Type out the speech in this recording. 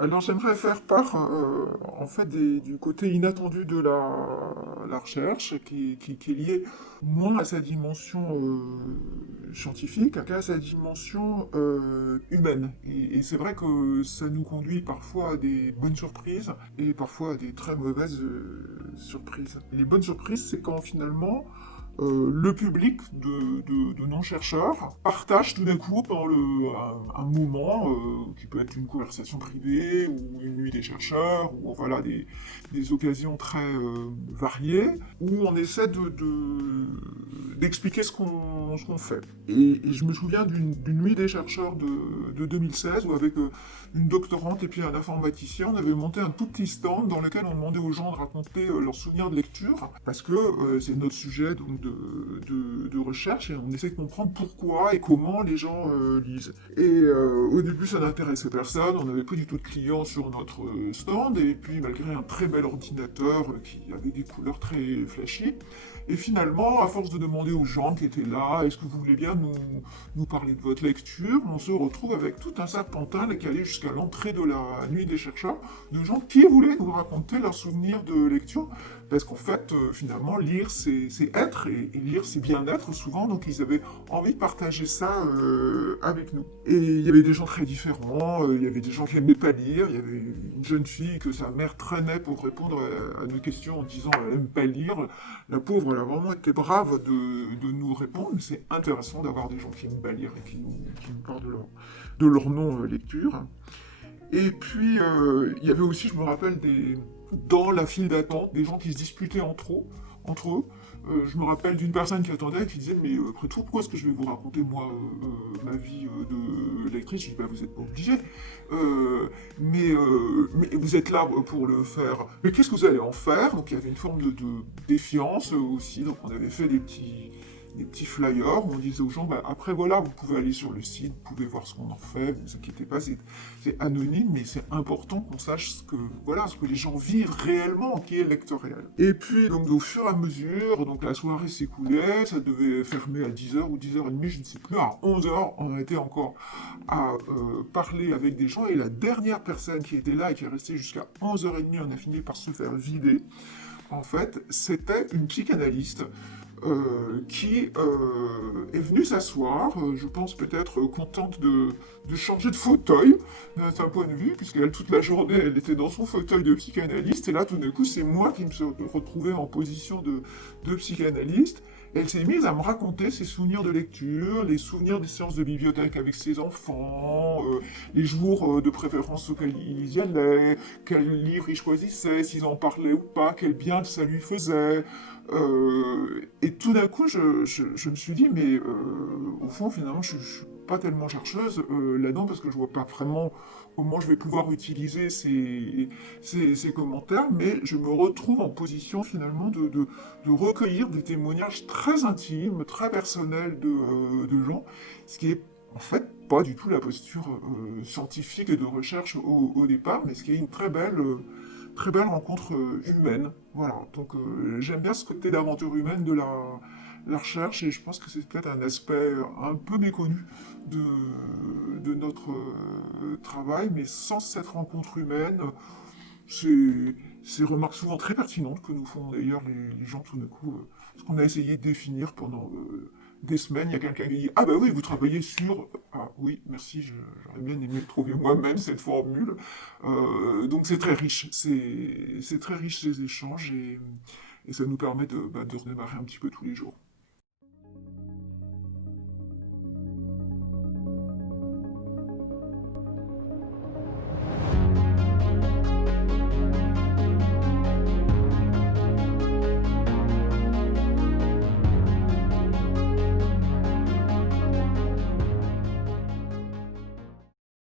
Alors j'aimerais faire part en fait du côté inattendu de la recherche qui est lié moins à sa dimension scientifique qu'à sa dimension humaine. Et c'est vrai que ça nous conduit parfois à des bonnes surprises et parfois à des très mauvaises surprises. Les bonnes surprises, c'est quand finalement le public de non-chercheurs partage tout d'un coup pendant un moment, qui peut être une conversation privée ou une nuit des chercheurs, ou voilà des occasions très variées, où on essaie d'expliquer ce qu'on fait. Et je me souviens d'une nuit des chercheurs de 2016, où avec une doctorante et puis un informaticien, on avait monté un tout petit stand dans lequel on demandait aux gens de raconter leurs souvenirs de lecture, parce que c'est notre sujet donc, de recherche, et on essaie de comprendre pourquoi et comment les gens lisent. Et au début, ça n'intéressait personne, on n'avait pas du tout de clients sur notre stand, et puis malgré un très bel ordinateur qui avait des couleurs très flashy, et finalement, à force de demander aux gens qui étaient là, est-ce que vous voulez bien nous parler de votre lecture, on se retrouve avec tout un serpentin qui allait jusqu'à l'entrée de la nuit des chercheurs, de gens qui voulaient nous raconter leurs souvenirs de lecture, parce qu'en fait, finalement, lire, c'est être, et lire, c'est bien être, souvent, donc ils avaient envie de partager ça avec nous. Et il y avait des gens très différents, il y avait des gens qui n'aimaient pas lire, il y avait une jeune fille que sa mère traînait pour répondre à nos questions en disant qu'elle n'aime pas lire. La pauvre, elle a vraiment été brave de nous répondre, mais c'est intéressant d'avoir des gens qui aiment pas lire et qui nous parlent de leur non-lecture. Et puis, il y avait aussi, je me rappelle, dans la file d'attente, des gens qui se disputaient entre eux. Je me rappelle d'une personne qui attendait et qui disait mais après tout, pourquoi est-ce que je vais vous raconter moi ma vie de lectrice? Je dis bah vous n'êtes pas obligé, mais vous êtes là pour le faire. Mais qu'est-ce que vous allez en faire? Donc il y avait une forme de défiance aussi, donc on avait fait des petits flyers où on disait aux gens, bah, après voilà, vous pouvez aller sur le site, vous pouvez voir ce qu'on en fait, ne vous inquiétez pas, c'est anonyme, mais c'est important qu'on sache ce que les gens vivent réellement, qui est lectorial. Et puis, donc, au fur et à mesure, donc la soirée s'écoulait, ça devait fermer à 10h ou 10h30, je ne sais plus, à 11h, on était encore à parler avec des gens, et la dernière personne qui était là et qui est restée jusqu'à 11h30, on a fini par se faire vider. En fait, c'était une psychanalyste qui est venue s'asseoir, je pense peut-être contente de changer de fauteuil, d'un certain point de vue, puisqu'elle, toute la journée, elle était dans son fauteuil de psychanalyste, et là, tout d'un coup, c'est moi qui me suis retrouvé en position de psychanalyste. Elle s'est mise à me raconter ses souvenirs de lecture, les souvenirs des séances de bibliothèque avec ses enfants, les jours de préférence auxquels ils y allaient, quels livres ils choisissaient, s'ils en parlaient ou pas, quel bien ça lui faisait. Et tout d'un coup, je me suis dit, mais au fond, finalement, je suis pas tellement chercheuse là-dedans parce que je vois pas vraiment comment je vais pouvoir utiliser ces commentaires, mais je me retrouve en position finalement de recueillir des témoignages très intimes, très personnels de gens, ce qui est en fait pas du tout la posture scientifique et de recherche au départ, mais ce qui est une très belle rencontre humaine. Voilà, donc j'aime bien ce côté d'aventure humaine de la recherche, et je pense que c'est peut-être un aspect un peu méconnu de notre travail, mais sans cette rencontre humaine, ces remarques souvent très pertinentes que nous font d'ailleurs les gens tout d'un coup, ce qu'on a essayé de définir pendant des semaines, il y a quelqu'un qui dit «Ah bah oui, vous travaillez sur...» Ah oui, merci, j'aurais bien aimé trouver moi-même cette formule. Donc c'est très riche, c'est très riche ces échanges, et ça nous permet de redémarrer un petit peu tous les jours.